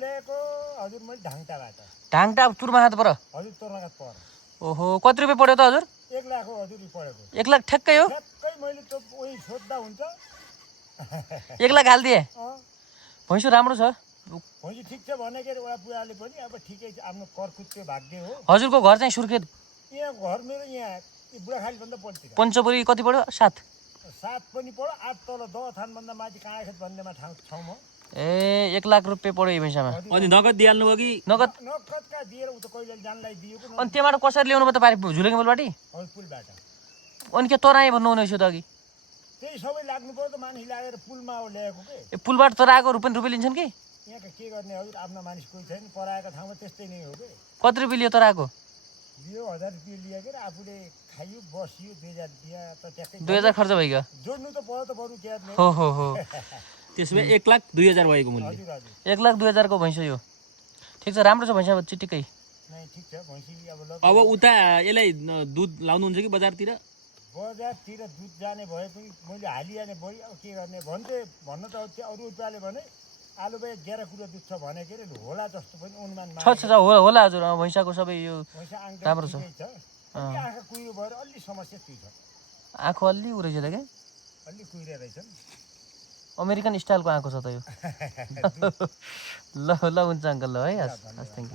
ल्याएको हजुर मैले ढाङटाबाट। ढाङटा तुरमाहात पर हजुर तोर्नाघाट पर। ओहो कति रुपियाँ पऱ्यो त हजुर? 1 लाख हो हजुर पढेको। 1 लाख ठ्याक्कै हो? ठ्याक्कै मैले त उही सोध्दा हुन्छ। 1 लाख हालिदिए? भैँसो राम्रो छ? भैँसी ठिक छ भने के एउटा बुढाले पनि अब ठिकै छ आफ्नो कर्कुच्चे भाग्य हो। हजुरको घर चाहिँ सुर्खेत? यहाँ घर मेरो यहाँ बुढाखालीभन्दा पल्तिर। पञ्चपुरी कति पऱ्यो? 7 पनि पढ्यो 8 तल दहथानभन्दा माथि काँडाखेत भन्नेमा ठाउँ म। ए 1 लाख रुपियाँ पऱ्यो यो भैँसामा। अनि नगद दिइहाल्नु भयो कि? नगद नगदका दिएर उता कहिले जानलाई दिएको। अनि त्यहाँबाट कसरी ल्याउनु भयो त पारि झुलेको पुलबाट? हजुर पुलबाट। अनि के तराई भन्नुहुने रहेछ त अघि? त्यही सबै लाग्नु पर्यो त मानिस लागेर पुलमा ल्याएको के। ए पुलबाट तराएको रुपियाँ लिन्छन् कि? यहाँका के गर्ने हजुर आफ्नो मानिस कोही छैन पराएको ठाउँमा त्यस्तै नै हो के। कति रुपियाँ लियो तराएको? लियो 1000 रुपियाँ लियो के आफूले खाइयो बसियो 2000 दिया त ट्याक्कै 2000 खर्च भइगयो। जोड्नु त पर्यो त बरु क्या। हो त्यसो भए 1,02,000 भएको मूल्य। हजुर हजुर 1,02,000 को भैँसो यो। ठिक छ राम्रो छ भैँसा चिटिक्कै। नै ठिक छ भैँसी अब उता यसलाई दुध लाउनुहुन्छ कि बजारतिर? बजारतिर दुध जाने भए पनि मैले हालिहालेँ बढी अब के गर्ने भन्न त अरू उपायले भने आलु भाइ 11 किलो दुध छ भने के अरे होला जस्तो पनि अनुमान छ होला हजुर भैँसाको सबै यो राम्रो छ। आँखा कुहिरो भएर अलि समस्या त्यही छ। आँखा अलि उ रहेछ त के? अलि कुहिरो रहेछन्। अमेरिकन स्टाइलको आँखा छ त यो। ल हुन्छ अङ्कल ल है हस् थ्याङ्क यू।